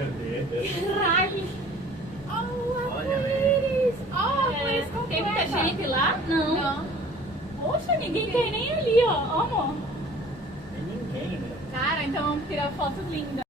Caralho! Olha, Arco-íris! Tem muita gente lá? Não. Poxa, ninguém tem nem ali, ó. Ó, amor. Tem ninguém, né? Cara, então vamos tirar fotos lindas.